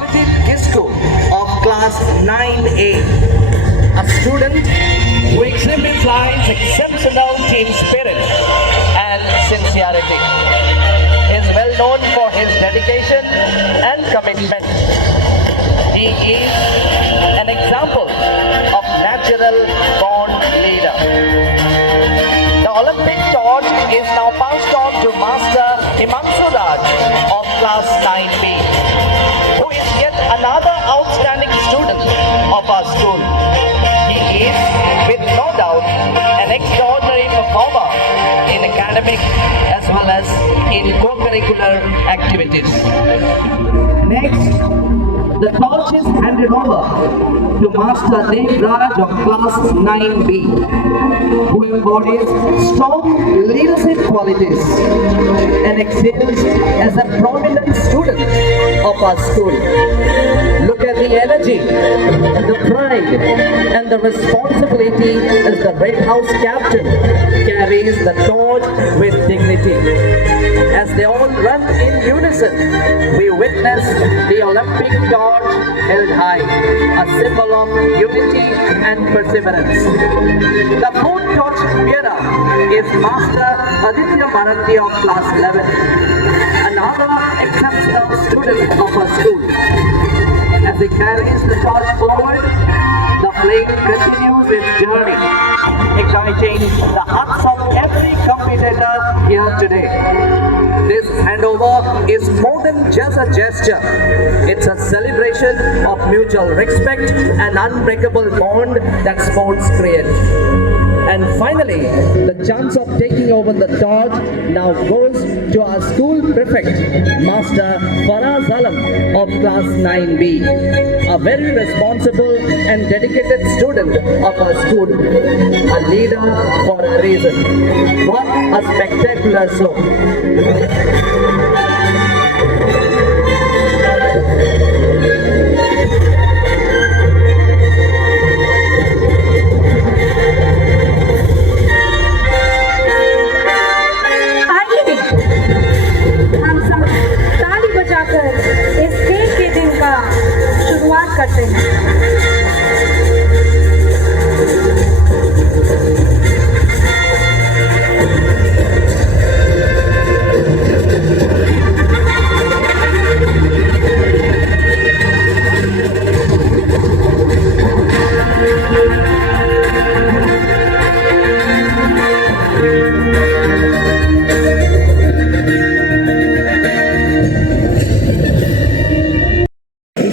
Gisco of class 9A, a student who exemplifies exceptional team spirit and sincerity. He is well known for his dedication and commitment. He is an example of natural born leader. The Olympic torch is now passed on to Master Himanshu Raj of class 9B, who is yet another outstanding student of our school. He is, with no doubt, an extraordinary performer in academic as well as in co-curricular activities. Next, the torch is handed over to Master Dev Raj of class 9B, who embodies strong leadership qualities and excels as a prominent student of our school. Look at the energy, the pride, and the responsibility as the Red House captain carries the torch with dignity. As they all run in unison, we witness the Olympic torch held high, a symbol of unity and perseverance. The fourth torch bearer is Master Aditya Marathi of class 11, another exceptional student of our school. As he carries the torch forward, the flame continues its journey, igniting the hearts of every competitor here today. This handover is more than just a gesture. It's a celebration of mutual respect and unbreakable bond that sports create. And finally, the chance of taking over the torch now goes to our school prefect, Master Faraz Alam of class 9B, a very responsible and dedicated student of our school, a leader for a reason. What a spectacular show! इस खेल के दिन का शुरुआत करते हैं।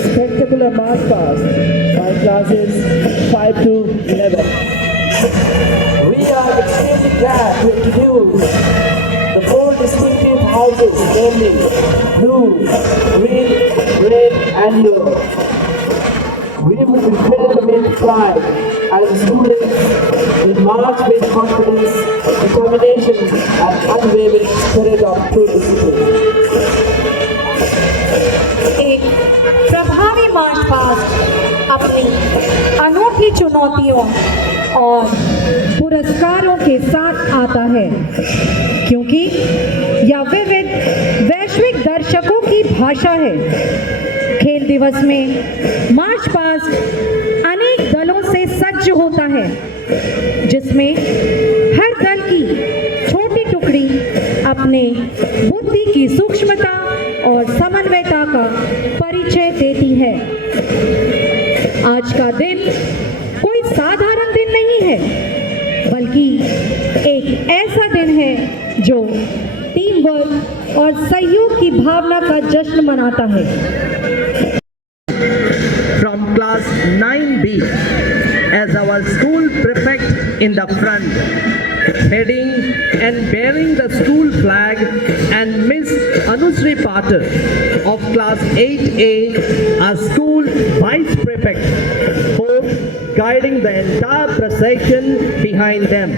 Spectacular march past by classes 5 to 11. We are extremely glad to introduce the four distinctive houses, namely blue, green, red, and yellow. We will be filled with pride as students will march with confidence, determination, and unwavering spirit of true discipline. एक प्रभावी march past अपनी अनोखी चुनौतियों और पुरस्कारों के साथ आता है, क्योंकि यह विविध वैश्विक दर्शकों की भाषा है। खेल दिवस में मार्च पास्ट अनेक दलों से सज्ज होता है, जिसमें हर दल की छोटी टुकड़ी अपने बुद्धि की सूक्ष्मता और समन्वयता का परिचय देती है। आज का दिन कोई साधारण दिन नहीं है, बल्कि एक ऐसा दिन है जो टीम वर्क और सहयोग की भावना का जश्न मनाता है। From class 9B, as our school prefect in the front, heading and bearing the school flag, and Miss Anusri Patel of class 8A, our school vice prefect, both guiding the entire procession behind them,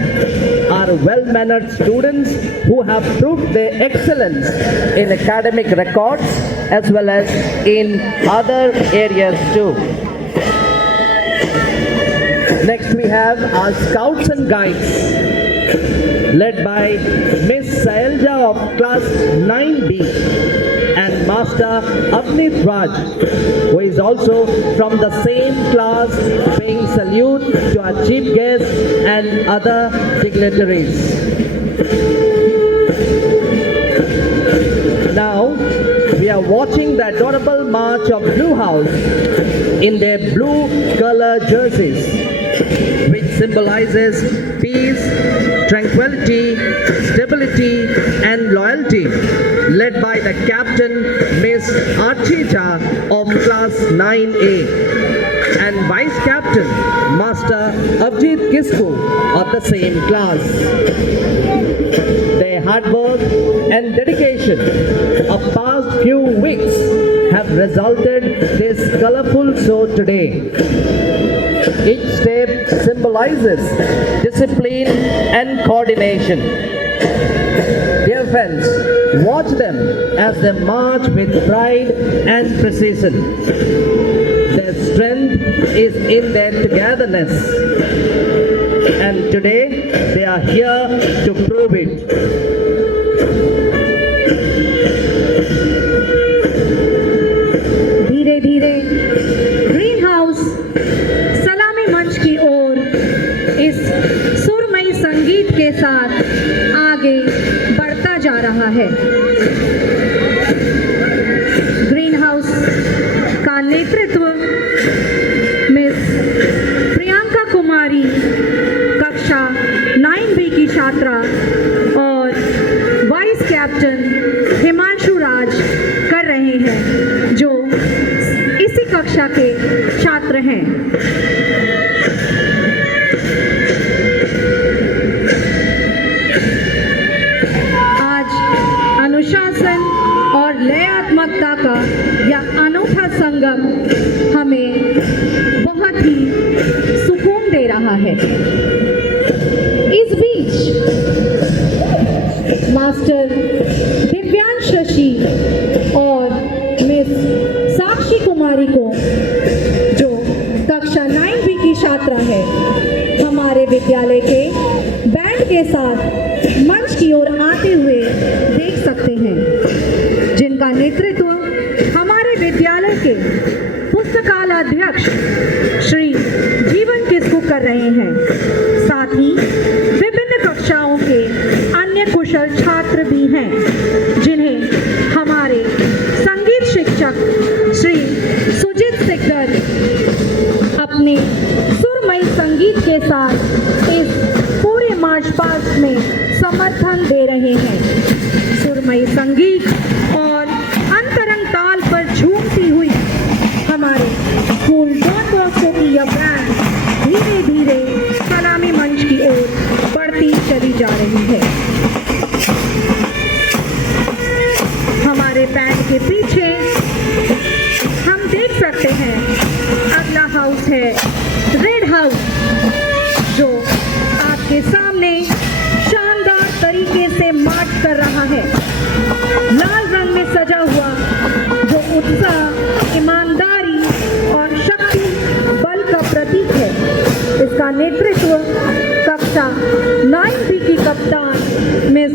are well-mannered students who have proved their excellence in academic records as well as in other areas too. Next we have our scouts and guides, led by Miss Sailja of class 9B and Master Master Avnit Raj, who is also from the same class, paying salute to our chief guests and other dignitaries. Now, we are watching the adorable march of Blue House in their blue color jerseys, which symbolizes peace, tranquility, stability, and loyalty, led by the captain, Miss Archita of class 9A, and vice captain, Master Abhijit Kisku of the same class. Their hard work and dedication of past few weeks have resulted this colorful show today. Each step symbolizes discipline and coordination. Dear friends, watch them as they march with pride and precision. Their strength is in their togetherness, and today they are here to prove it. धीरे धीरे green house सलामी मंच की ओर इस सुरमई संगीत के साथ आगे बढ़ता जा रहा है। ग्रीन हाउस का नेतृत्व मिस प्रियंका कुमारी, कक्षा 9B की छात्रा, और वाइस कैप्टन हिमांशु राज कर रहे हैं, जो इसी कक्षा के छात्र हैं। आज अनुशासन और लयात्मकता का यह अनोखा संगम हमें बहुत ही सुकून दे रहा है। इस बीच मास्टर दिव्यांश ऋषि और मिस साक्षी कुमारी को, जो कक्षा 9B की छात्रा है, हमारे विद्यालय के बैंड के साथ मंच की ओर आते हुए देख सकते हैं, जिनका नेतृत्व हमारे विद्यालय के पुस्तकालय अध्यक्ष श्री जीवन किस्कू कर रहे हैं। साथ ही विभिन्न कक्षाओं के अन्य कुशल छात्र भी हैं, जिन्हें हमारे संगीत शिक्षक श्री सुजीत सिकदर अपने सुरमई संगीत के साथ इस पूरे मार्च पास्ट में समर्थन दे रहे हैं। सुरमई संगीत और अंतरंग ताल पर झूमती हुई हमारे स्कूल डॉन बॉस्को की यह बैंड धीरे धीरे सलामी मंच की ओर बढ़ती चली जा रही है। हमारे बैंड के पीछे हम देख सकते हैं अगला हाउस है रेड हाउस, जो आपके सामने शानदार तरीके से मार्च कर रहा है। लाल रंग में सजा हुआ जो उत्साह, ईमानदारी और शक्ति बल का प्रतीक है, इसका नेतृत्व कक्षा 9B की कप्तान मिस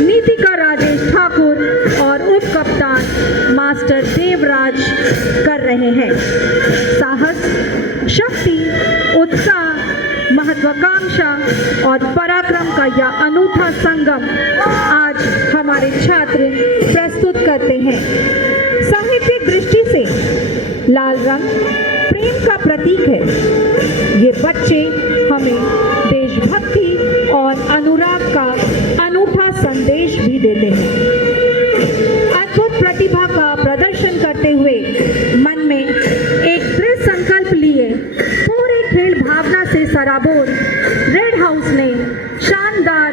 नीतिका राजेश ठाकुर और उप कप्तान मास्टर देवराज कर रहे हैं। साहस, शक्ति, उत्साह, महत्वाकांक्षा और पराक्रम का यह अनूठा संगम आज हमारे छात्र प्रस्तुत करते हैं। साहित्यिक दृष्टि से लाल रंग प्रेम का प्रतीक है। ये बच्चे हमें देशभक्ति और अनुराग का अनूठा संदेश भी देते हैं। अद्भुत प्रतिभा का प्रदर्शन करते हुए मन में एक दृढ़ संकल्प लिए पूरे खेल भावना से सराबोर रेड हाउस ने शानदार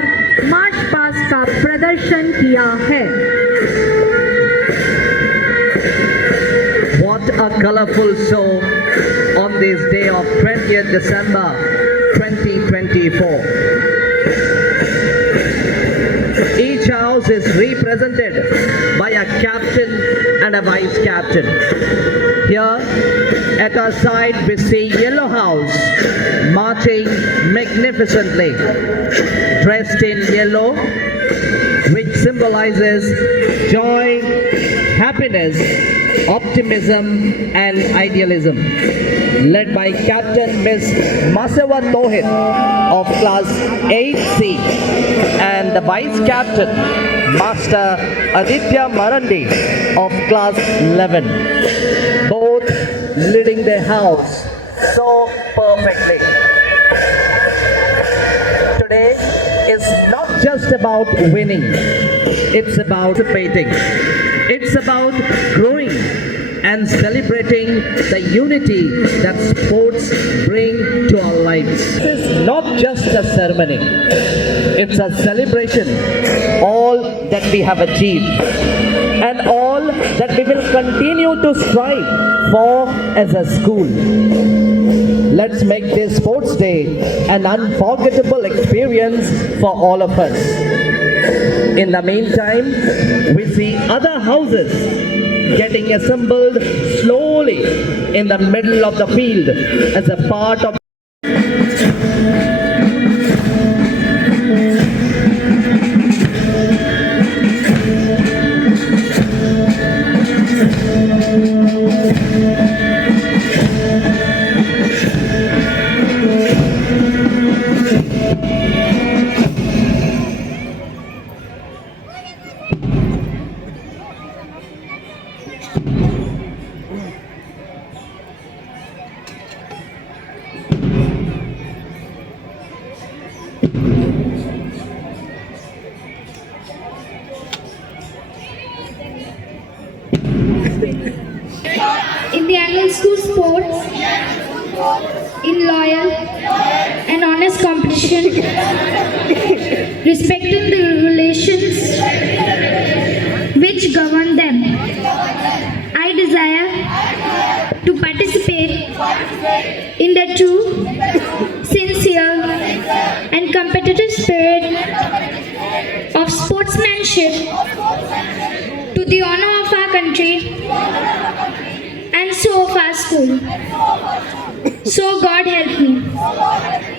मार्च पास्ट का प्रदर्शन किया है। What a colorful show on this day of 20th December 2024. Each house is represented by a captain and a vice captain. Here at our side we see Yellow House marching magnificently, dressed in yellow, which symbolizes joy, happiness, optimism, and idealism. Led by Captain Miss Masawa Tohit of Class 8C and the Vice Captain Master Aditya Marandi of Class 11. Both leading their house so perfectly. Today is not just about winning, it's about participating. It's about growing and celebrating the unity that sports bring to our lives. This is not just a ceremony, it's a celebration. All that we have achieved and all that we will continue to strive for as a school. Let's make this Sports Day an unforgettable experience for all of us. In the meantime, we see other houses getting assembled slowly in the middle of the field as a part of in the annual school sports, in loyal and honest competition, respecting the regulations which govern them. I desire to participate in the true, sincere and competitive spirit of sportsmanship to the honor of our country and so of our school. So God help me.